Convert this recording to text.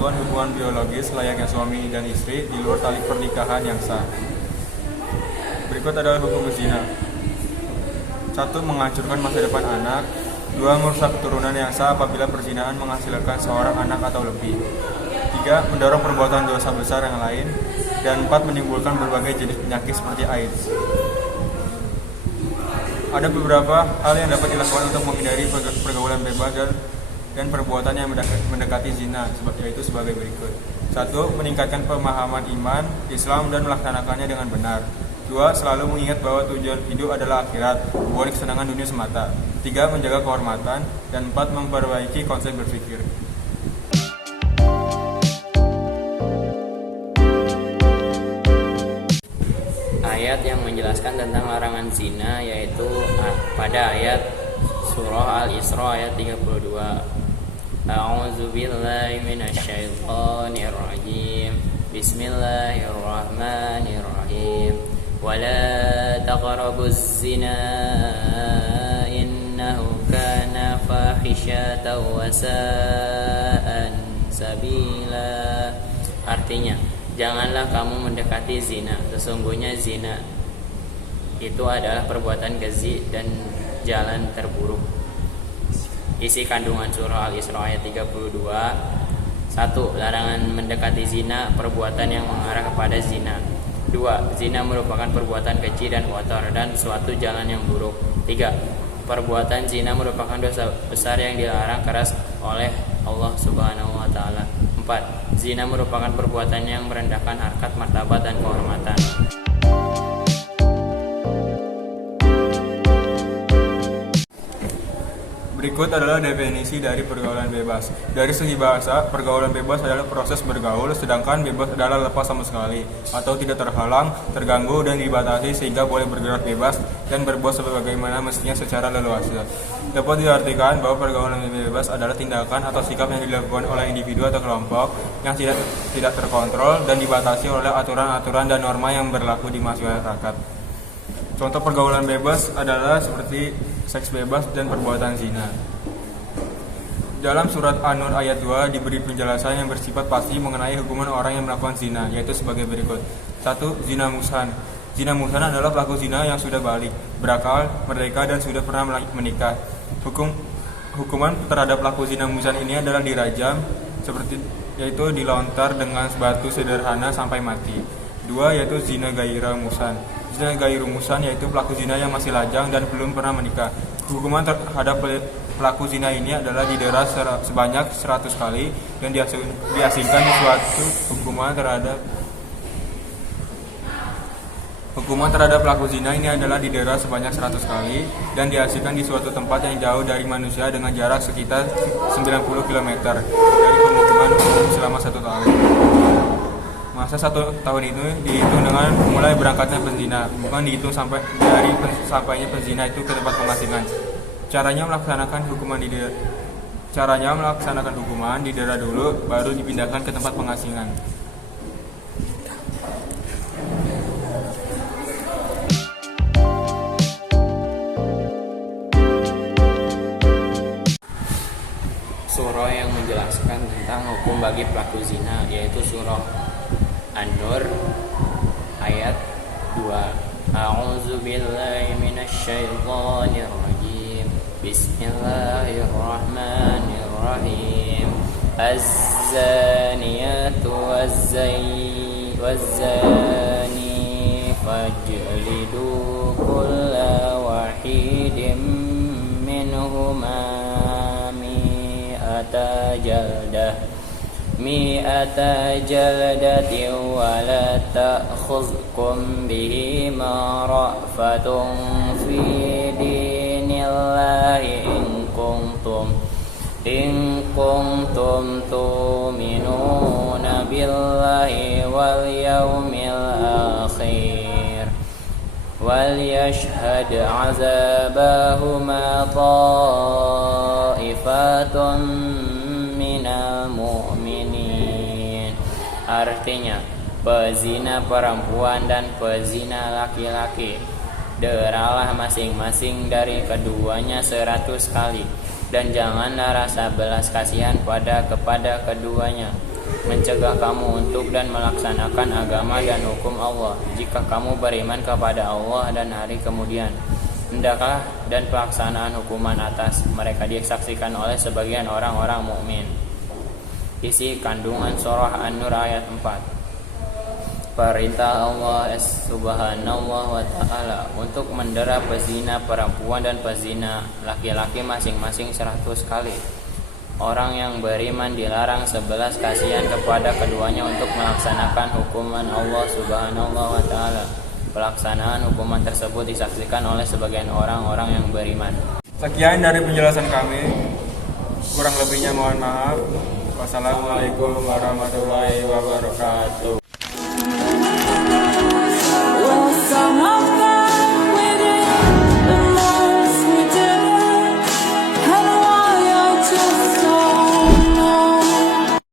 melakukan hubungan biologis layaknya suami dan istri di luar tali pernikahan yang sah. Berikut adalah hukum berzina. 1. Menghancurkan masa depan anak. 2. Merusak keturunan yang sah apabila perzinahan menghasilkan seorang anak atau lebih. 3. Mendorong perbuatan dosa besar yang lain. Dan 4. Menimbulkan berbagai jenis penyakit seperti AIDS. Ada beberapa hal yang dapat dilakukan untuk menghindari pergaulan bebas dan perbuatan yang mendekati zina, yaitu sebagai berikut. 1. Meningkatkan pemahaman iman, Islam dan melaksanakannya dengan benar. 2. Selalu mengingat bahwa tujuan hidup adalah akhirat, bukan kesenangan dunia semata. 3. Menjaga kehormatan. Dan 4. Memperbaiki konsep berpikir. Ayat yang menjelaskan tentang larangan zina yaitu pada ayat surah Al-Isra ayat 32. A'udzu billahi minasyaitonir rajim. Bismillahirrahmanirrahim. Wala taqrabuz zina innahu kana fahisyatan wa sa'an sabila. Artinya, janganlah kamu mendekati zina. Sesungguhnya zina itu adalah perbuatan keji dan jalan terburuk. Isi kandungan surah Al-Isra ayat 32. 1. Larangan mendekati zina, perbuatan yang mengarah kepada zina. 2. Zina merupakan perbuatan keji dan kotor dan suatu jalan yang buruk. 3. Perbuatan zina merupakan dosa besar yang dilarang keras oleh Allah Subhanahu wa taala. 4. Zina merupakan perbuatan yang merendahkan harkat, martabat, dan kehormatan. Berikut adalah definisi dari pergaulan bebas. Dari segi bahasa, pergaulan bebas adalah proses bergaul, sedangkan bebas adalah lepas sama sekali, atau tidak terhalang, terganggu, dan dibatasi sehingga boleh bergerak bebas dan berbuat sebagaimana mestinya secara leluasa. Dapat diartikan bahwa pergaulan bebas adalah tindakan atau sikap yang dilakukan oleh individu atau kelompok yang tidak terkontrol dan dibatasi oleh aturan-aturan dan norma yang berlaku di masyarakat. Contoh pergaulan bebas adalah seperti seks bebas dan perbuatan zina. Dalam surat An-Nur ayat 2 diberi penjelasan yang bersifat pasti mengenai hukuman orang yang melakukan zina, yaitu sebagai berikut. 1. Zina muhsan. Zina muhsan adalah pelaku zina yang sudah balik, berakal, merdeka, dan sudah pernah menikah. Hukuman terhadap pelaku zina muhsan ini adalah dirajam, yaitu dilontar dengan batu sederhana sampai mati. 2. Yaitu zina gairah muhsan. Zina gairah muhsan yaitu pelaku zina yang masih lajang dan belum pernah menikah. Hukuman terhadap pelaku zina ini adalah didera sebanyak 100 kali dan diasingkan di suatu hukuman terhadap pelaku zina ini adalah didera sebanyak 100 kali dan diasingkan di suatu tempat yang jauh dari manusia dengan jarak sekitar 90 km dari pemukiman selama 1 tahun. Masa 1 tahun itu dihitung dengan mulai berangkatnya penzina, bukan dihitung sampainya penzina itu ke tempat pengasingan. Caranya melaksanakan hukuman didera dulu, baru dipindahkan ke tempat pengasingan. Surah yang menjelaskan tentang hukum bagi pelaku zina yaitu surah An-Nur ayat 2. A'udzu billahi minasyaitonir rajim. Bismillahirrahmanirrahim. Az-zaniyatu waz-zani fajlidu kulla wahidin minhuma mi'ata jaldatin wa la ta'khudhukum bihima ra'fatun fi dinillahi in kuntum tu'minuna billahi wal yawmil akhir wal yashhad 'azabahuma ta'ifatun minal mu'minin. Artinya, pezina perempuan dan pezina laki-laki, deralah masing-masing dari keduanya 100 kali, dan janganlah rasa belas kasihan kepada keduanya. mencegah kamu untuk dan melaksanakan agama dan hukum Allah. Jika kamu beriman kepada Allah dan hari kemudian, hendaklah dan pelaksanaan hukuman atas mereka disaksikan oleh sebagian orang-orang mukmin. Isi kandungan surah An-Nur ayat 4. Perintah Allah subhanahu wa ta'ala untuk mendera pezina perempuan dan pezina laki-laki masing-masing 100 kali. Orang yang beriman dilarang 11 kasihan kepada keduanya untuk melaksanakan hukuman Allah subhanahu wa ta'ala. Pelaksanaan hukuman tersebut disaksikan oleh sebagian orang-orang yang beriman. Sekian dari penjelasan kami. Kurang lebihnya mohon maaf. Wassalamualaikum warahmatullahi wabarakatuh.